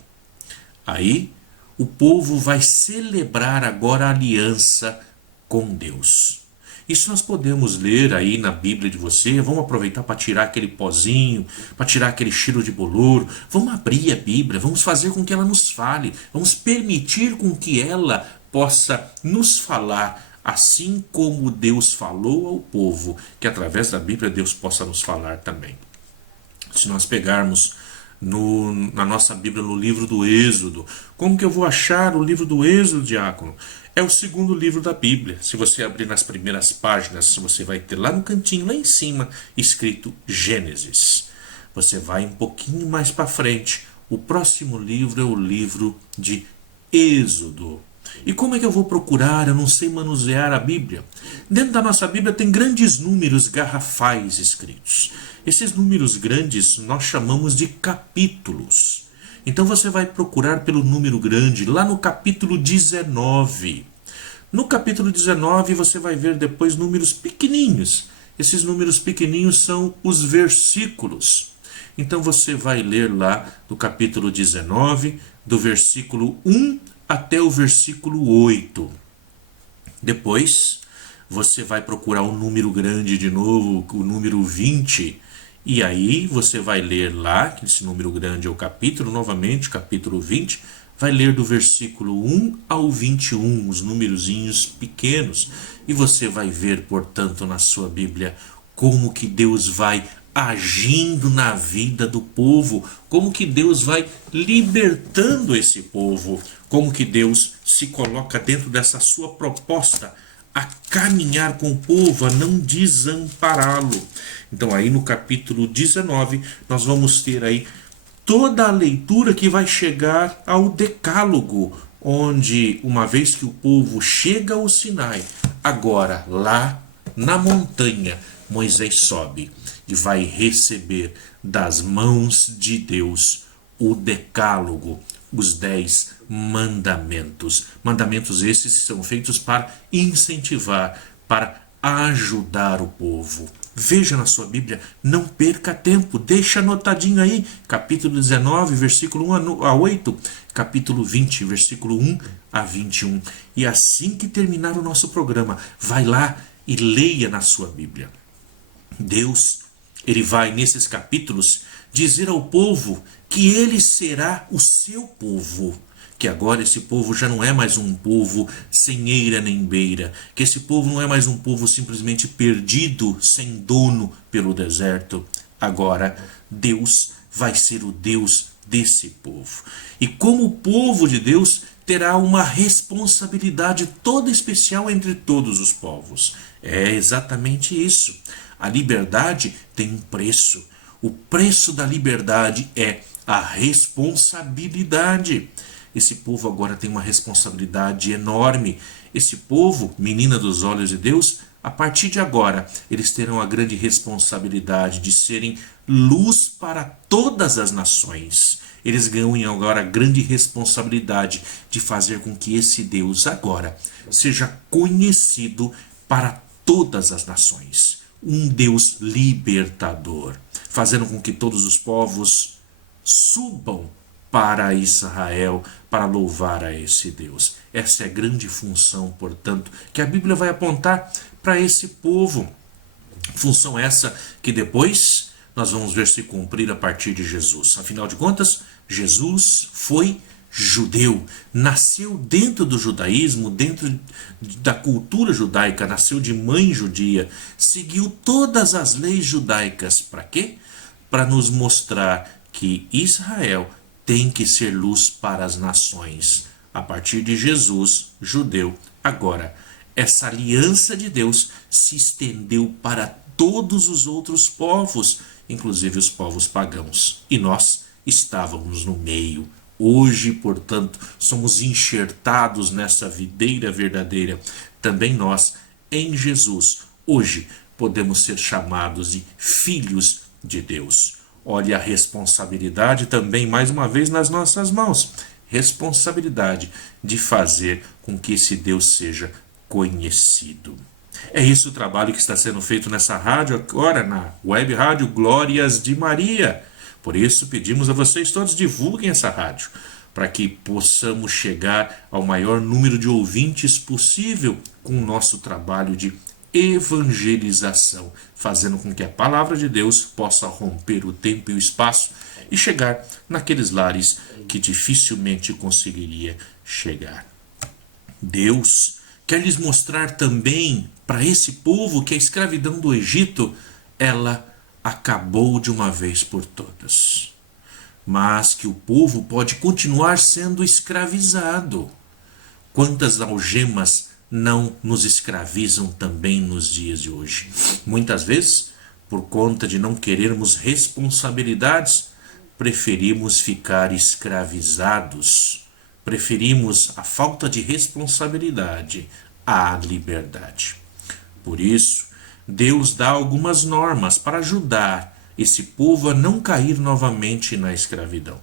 Aí o povo vai celebrar agora a aliança com Deus. Isso nós podemos ler aí na Bíblia de você. Vamos aproveitar para tirar aquele pozinho, para tirar aquele cheiro de bolor. Vamos abrir a Bíblia, vamos fazer com que ela nos fale. Vamos permitir com que ela possa nos falar, assim como Deus falou ao povo, que através da Bíblia Deus possa nos falar também. Se nós pegarmos na nossa Bíblia, no livro do Êxodo, como que eu vou achar o livro do Êxodo, diácono? É o 2º livro da Bíblia. Se você abrir nas primeiras páginas, você vai ter lá no cantinho, lá em cima, escrito Gênesis. Você vai um pouquinho mais para frente. O próximo livro é o livro de Êxodo. E como é que eu vou procurar? Eu não sei manusear a Bíblia. Dentro da nossa Bíblia tem grandes números garrafais escritos. Esses números grandes nós chamamos de capítulos. Então você vai procurar pelo número grande lá no capítulo 19. No capítulo 19 você vai ver depois números pequeninhos. Esses números pequeninhos são os versículos. Então você vai ler lá no capítulo 19, do versículo 1 até o versículo 8. Depois você vai procurar o número grande de novo, o número 20. E aí você vai ler lá, que esse número grande é o capítulo, novamente, capítulo 20, vai ler do versículo 1 ao 21, os numerozinhos pequenos, e você vai ver, portanto, na sua Bíblia, como que Deus vai agindo na vida do povo, como que Deus vai libertando esse povo, como que Deus se coloca dentro dessa sua proposta a caminhar com o povo, a não desampará-lo. Então aí no capítulo 19 nós vamos ter aí toda a leitura que vai chegar ao Decálogo, onde uma vez que o povo chega ao Sinai, agora lá na montanha Moisés sobe e vai receber das mãos de Deus o Decálogo, os 10 mandamentos. Mandamentos esses que são feitos para incentivar, para ajudar o povo. Veja na sua Bíblia, não perca tempo, deixa anotadinho aí, capítulo 19, versículo 1 a 8, capítulo 20, versículo 1 a 21. E assim que terminar o nosso programa, vai lá e leia na sua Bíblia. Deus, ele vai nesses capítulos dizer ao povo que ele será o seu povo, que agora esse povo já não é mais um povo sem eira nem beira, que esse povo não é mais um povo simplesmente perdido, sem dono pelo deserto. Agora Deus vai ser o Deus desse povo. E como o povo de Deus terá uma responsabilidade toda especial entre todos os povos. É exatamente isso. A liberdade tem um preço. O preço da liberdade é a responsabilidade. Esse povo agora tem uma responsabilidade enorme. Esse povo, menina dos olhos de Deus, a partir de agora, eles terão a grande responsabilidade de serem luz para todas as nações. Eles ganham agora a grande responsabilidade de fazer com que esse Deus agora seja conhecido para todas as nações. Um Deus libertador, fazendo com que todos os povos subam para Israel, para louvar a esse Deus. Essa é a grande função, portanto, que a Bíblia vai apontar para esse povo. Função essa que depois nós vamos ver se cumprir a partir de Jesus. Afinal de contas, Jesus foi judeu, nasceu dentro do judaísmo, dentro da cultura judaica, nasceu de mãe judia, seguiu todas as leis judaicas. Para quê? Para nos mostrar que Israel tem que ser luz para as nações. A partir de Jesus, judeu, agora, essa aliança de Deus se estendeu para todos os outros povos, inclusive os povos pagãos. E nós estávamos no meio. Hoje, portanto, somos enxertados nessa videira verdadeira. Também nós, em Jesus, hoje, podemos ser chamados de filhos de Deus. Olha a responsabilidade também, mais uma vez, nas nossas mãos. Responsabilidade de fazer com que esse Deus seja conhecido. É isso o trabalho que está sendo feito nessa rádio agora, na web rádio Glórias de Maria. Por isso pedimos a vocês todos, divulguem essa rádio, para que possamos chegar ao maior número de ouvintes possível com o nosso trabalho de evangelização, fazendo com que a palavra de Deus possa romper o tempo e o espaço e chegar naqueles lares que dificilmente conseguiria chegar. Deus quer lhes mostrar também para esse povo que a escravidão do Egito, ela acabou de uma vez por todas, mas que o povo pode continuar sendo escravizado. Quantas algemas não nos escravizam também nos dias de hoje? Muitas vezes, por conta de não querermos responsabilidades, preferimos ficar escravizados, preferimos a falta de responsabilidade à liberdade. Por isso, Deus dá algumas normas para ajudar esse povo a não cair novamente na escravidão,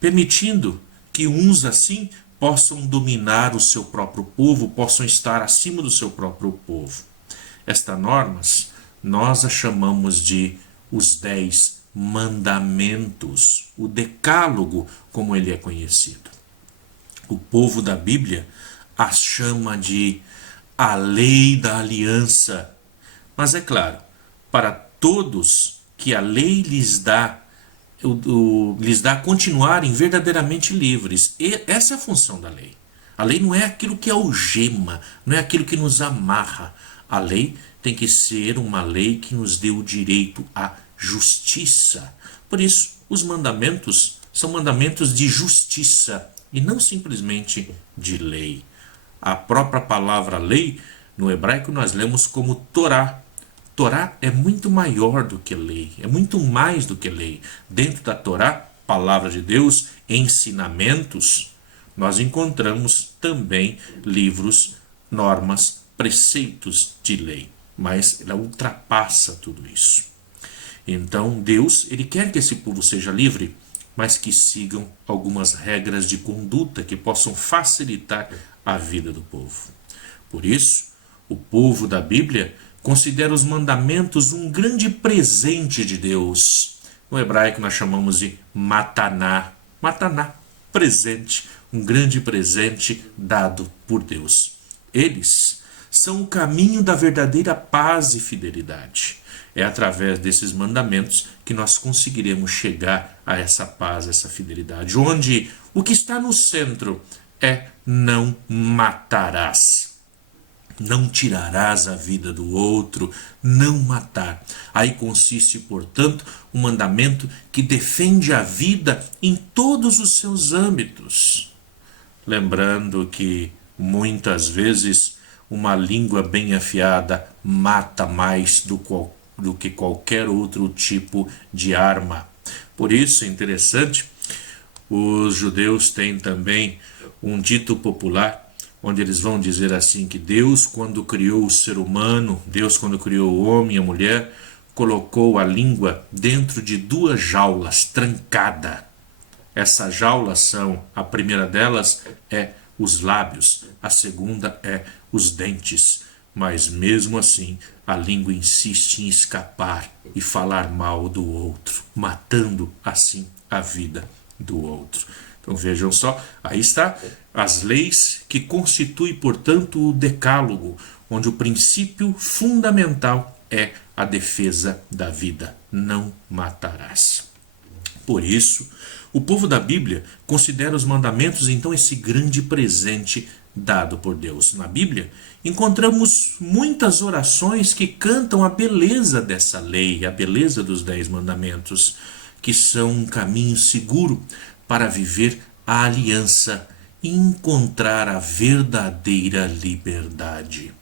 permitindo que uns assim possam dominar o seu próprio povo, possam estar acima do seu próprio povo. Estas normas nós a chamamos de os 10 mandamentos, o decálogo, como ele é conhecido. O povo da Bíblia as chama de a lei da aliança. Mas é claro, para todos que a lei lhes dá a continuarem verdadeiramente livres. E essa é a função da lei. A lei não é aquilo que algema, não é aquilo que nos amarra. A lei tem que ser uma lei que nos dê o direito à justiça. Por isso, os mandamentos são mandamentos de justiça e não simplesmente de lei. A própria palavra lei, no hebraico nós lemos como Torá. Torá é muito maior do que lei, é muito mais do que lei. Dentro da Torá, palavra de Deus, ensinamentos, nós encontramos também livros, normas, preceitos de lei. Mas ela ultrapassa tudo isso. Então Deus, ele quer que esse povo seja livre, mas que sigam algumas regras de conduta que possam facilitar a vida do povo. Por isso, o povo da Bíblia considera os mandamentos um grande presente de Deus. No hebraico nós chamamos de mataná. Mataná, presente, um grande presente dado por Deus. Eles são o caminho da verdadeira paz e fidelidade. É através desses mandamentos que nós conseguiremos chegar a essa paz, essa fidelidade, onde o que está no centro é não matarás. Não tirarás a vida do outro, não matar. Aí consiste, portanto, um mandamento que defende a vida em todos os seus âmbitos. lembrando que muitas vezes uma língua bem afiada mata mais do que qualquer outro tipo de arma. Por isso é interessante, os judeus têm também um dito popular, onde eles vão dizer assim, que Deus, quando criou o ser humano, Deus, quando criou o homem e a mulher, colocou a língua dentro de 2 jaulas, trancada. Essas jaulas são, a primeira delas é os lábios, a segunda é os dentes. Mas mesmo assim, a língua insiste em escapar e falar mal do outro, matando assim a vida do outro. Então vejam só, aí está as leis que constituem, portanto, o decálogo, onde o princípio fundamental é a defesa da vida. Não matarás. Por isso, o povo da Bíblia considera os mandamentos, então, esse grande presente dado por Deus. Na Bíblia, encontramos muitas orações que cantam a beleza dessa lei, a beleza dos 10 mandamentos, que são um caminho seguro para viver a aliança e encontrar a verdadeira liberdade.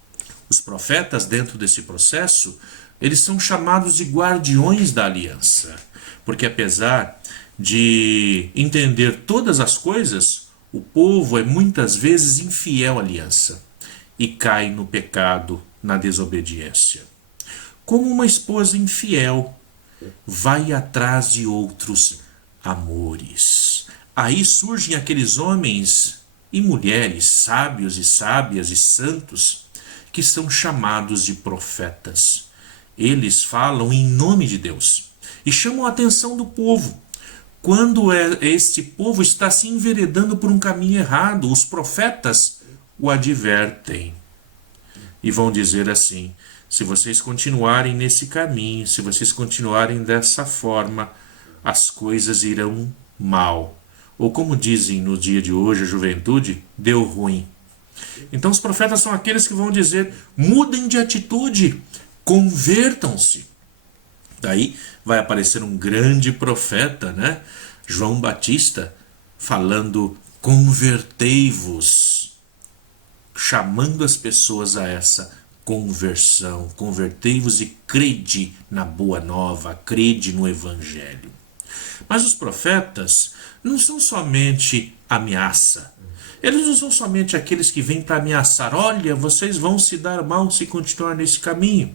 Os profetas, dentro desse processo, eles são chamados de guardiões da aliança, porque apesar de entender todas as coisas, o povo é muitas vezes infiel à aliança e cai no pecado, na desobediência. Como uma esposa infiel vai atrás de outros amores. Aí surgem aqueles homens e mulheres sábios e sábias e santos que são chamados de profetas. Eles falam em nome de Deus e chamam a atenção do povo. Quando este povo está se enveredando por um caminho errado, os profetas o advertem e vão dizer assim: se vocês continuarem nesse caminho, se vocês continuarem dessa forma, as coisas irão mal. Ou como dizem no dia de hoje a juventude, deu ruim. Então os profetas são aqueles que vão dizer: mudem de atitude, convertam-se. Daí vai aparecer um grande profeta, né? João Batista, falando: convertei-vos, chamando as pessoas a essa conversão. Convertei-vos e crede na boa nova, crede no evangelho. Mas os profetas não são somente ameaça. Eles não são somente aqueles que vêm para ameaçar: olha, vocês vão se dar mal se continuar nesse caminho.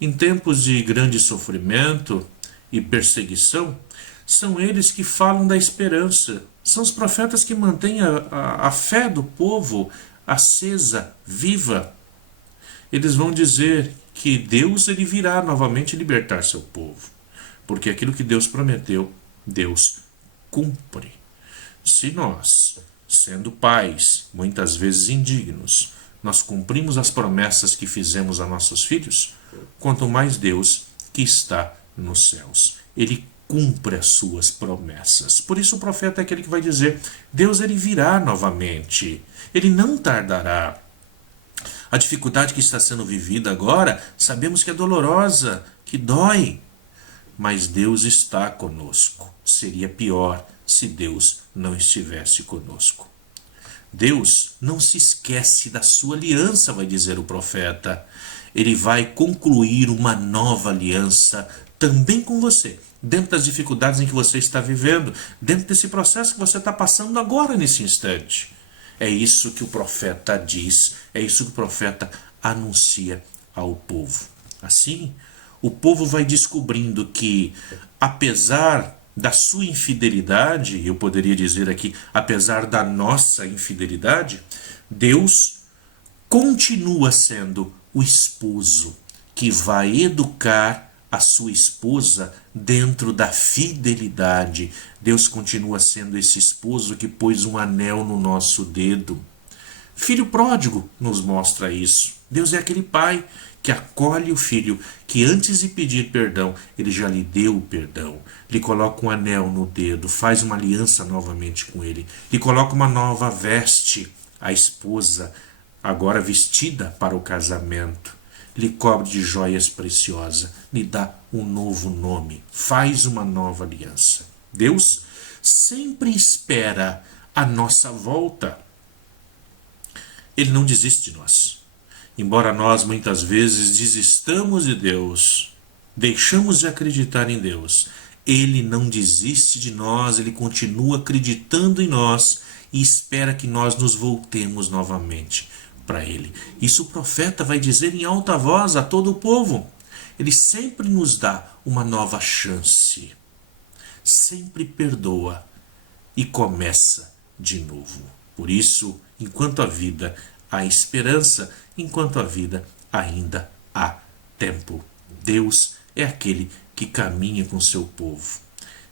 Em tempos de grande sofrimento e perseguição, são eles que falam da esperança. São os profetas que mantêm a fé do povo acesa, viva. Eles vão dizer que Deus ele virá novamente libertar seu povo, porque aquilo que Deus prometeu, Deus cumpre. Se nós, sendo pais, muitas vezes indignos, nós cumprimos as promessas que fizemos a nossos filhos, quanto mais Deus que está nos céus. Ele cumpre as suas promessas. Por isso o profeta é aquele que vai dizer: Deus ele virá novamente, ele não tardará. A dificuldade que está sendo vivida agora, sabemos que é dolorosa, que dói, mas Deus está conosco. Seria pior se Deus não estivesse conosco. Deus não se esquece da sua aliança, vai dizer o profeta. Ele vai concluir uma nova aliança também com você, dentro das dificuldades em que você está vivendo, dentro desse processo que você está passando agora, nesse instante. É isso que o profeta diz, é isso que o profeta anuncia ao povo. Assim, o povo vai descobrindo que, apesar da sua infidelidade, eu poderia dizer aqui, apesar da nossa infidelidade, Deus continua sendo o esposo que vai educar a sua esposa dentro da fidelidade. Deus continua sendo esse esposo que pôs um anel no nosso dedo. Filho pródigo nos mostra isso. Deus é aquele pai que acolhe o filho, que antes de pedir perdão, ele já lhe deu o perdão. Lhe coloca um anel no dedo, faz uma aliança novamente com ele. Lhe coloca uma nova veste, a esposa, agora vestida para o casamento. Lhe cobre de joias preciosas, lhe dá um novo nome, faz uma nova aliança. Deus sempre espera à nossa volta. Ele não desiste de nós. Embora nós muitas vezes desistamos de Deus, deixamos de acreditar em Deus, Ele não desiste de nós, Ele continua acreditando em nós e espera que nós nos voltemos novamente para Ele. Isso o profeta vai dizer em alta voz a todo o povo. Ele sempre nos dá uma nova chance. Sempre perdoa e começa de novo. Por isso, enquanto a vida há esperança, enquanto a vida ainda há tempo. Deus é aquele que caminha com seu povo.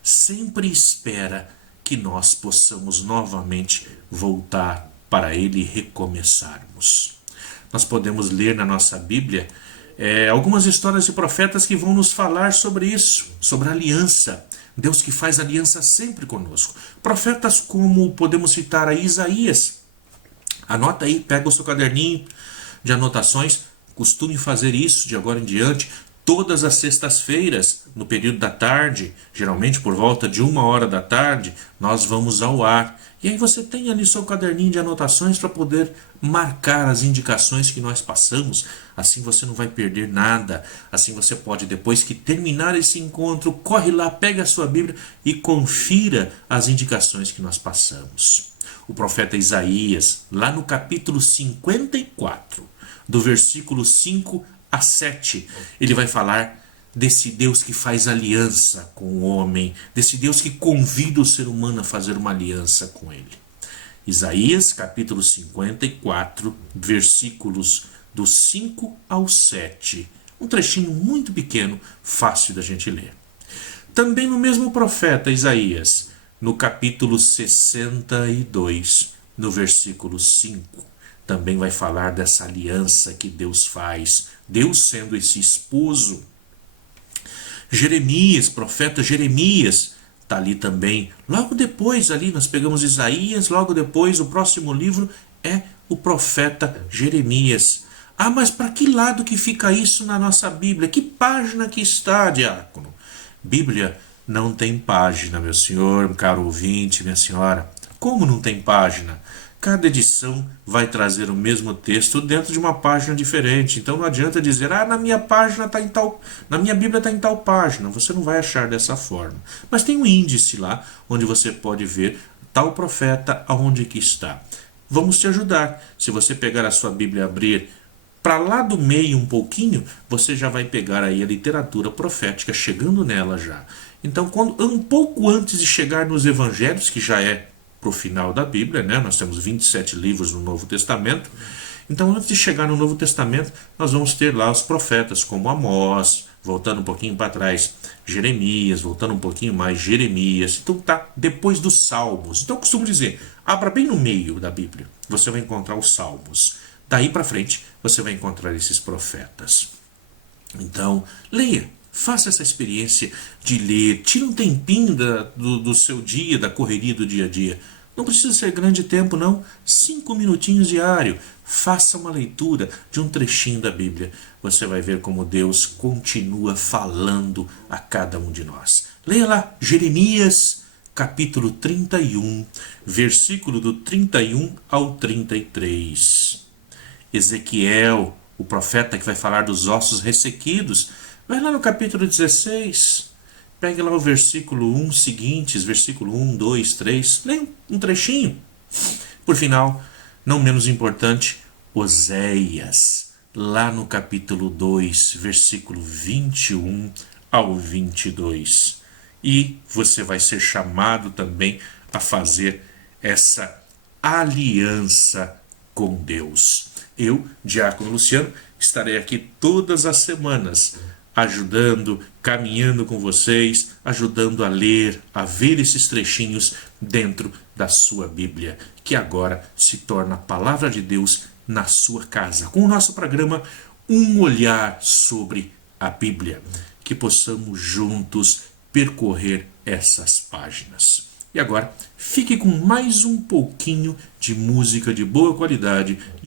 Sempre espera que nós possamos novamente voltar para Ele e recomeçarmos. Nós podemos ler na nossa Bíblia algumas histórias de profetas que vão nos falar sobre isso, sobre a aliança. Deus que faz aliança sempre conosco. Profetas como podemos citar aí Isaías. Anota aí, pega o seu caderninho de anotações, costume fazer isso de agora em diante. Todas as sextas-feiras, no período da tarde, geralmente por volta de 1h da tarde, nós vamos ao ar. E aí você tem ali seu caderninho de anotações para poder marcar as indicações que nós passamos. Assim você não vai perder nada. Assim você pode, depois que terminar esse encontro, corre lá, pega a sua Bíblia e confira as indicações que nós passamos. O profeta Isaías, lá no capítulo 54, do versículo 5 a 7, ele vai falar desse Deus que faz aliança com o homem, desse Deus que convida o ser humano a fazer uma aliança com ele. Isaías, capítulo 54, versículos do 5 ao 7. Um trechinho muito pequeno, fácil da gente ler. Também no mesmo profeta Isaías, no capítulo 62, no versículo 5, também vai falar dessa aliança que Deus faz, Deus sendo esse esposo. Jeremias, profeta Jeremias, está ali também. Logo depois, ali nós pegamos Isaías, logo depois o próximo livro é o profeta Jeremias. Ah, mas para que lado que fica isso na nossa Bíblia? Que página que está, diácono? Bíblia não tem página, meu senhor, caro ouvinte, minha senhora. Como não tem página? Cada edição vai trazer o mesmo texto dentro de uma página diferente. Então não adianta dizer, na minha página tá em tal, na minha Bíblia está em tal página. Você não vai achar dessa forma. Mas tem um índice lá onde você pode ver tal profeta aonde que está. Vamos te ajudar. Se você pegar a sua Bíblia e abrir para lá do meio um pouquinho, você já vai pegar aí a literatura profética chegando nela já. Então, um pouco antes de chegar nos evangelhos, que já é para o final da Bíblia, né? Nós temos 27 livros no Novo Testamento. Então, antes de chegar no Novo Testamento, nós vamos ter lá os profetas como Amós, voltando um pouquinho para trás, Jeremias, voltando um pouquinho mais, Jeremias. Então tá depois dos Salmos. Então eu costumo dizer, abra bem no meio da Bíblia, você vai encontrar os Salmos. Daí para frente, você vai encontrar esses profetas. Então, leia. Faça essa experiência de ler, tire um tempinho do seu dia, da correria do dia a dia. Não precisa ser grande tempo, não. 5 minutinhos diário. Faça uma leitura de um trechinho da Bíblia. Você vai ver como Deus continua falando a cada um de nós. Leia lá, Jeremias, capítulo 31, versículo do 31 ao 33. Ezequiel, o profeta que vai falar dos ossos ressequidos, vai lá no capítulo 16, pegue lá o versículo 1 seguintes, versículo 1, 2, 3, leia um trechinho. Por final, não menos importante, Oséias, lá no capítulo 2, versículo 21 ao 22. E você vai ser chamado também a fazer essa aliança com Deus. Eu, Diácono Luciano, estarei aqui todas as semanas, ajudando, caminhando com vocês, ajudando a ler, a ver esses trechinhos dentro da sua Bíblia, que agora se torna a palavra de Deus na sua casa. Com o nosso programa, Um Olhar sobre a Bíblia, que possamos juntos percorrer essas páginas. E agora, fique com mais um pouquinho de música de boa qualidade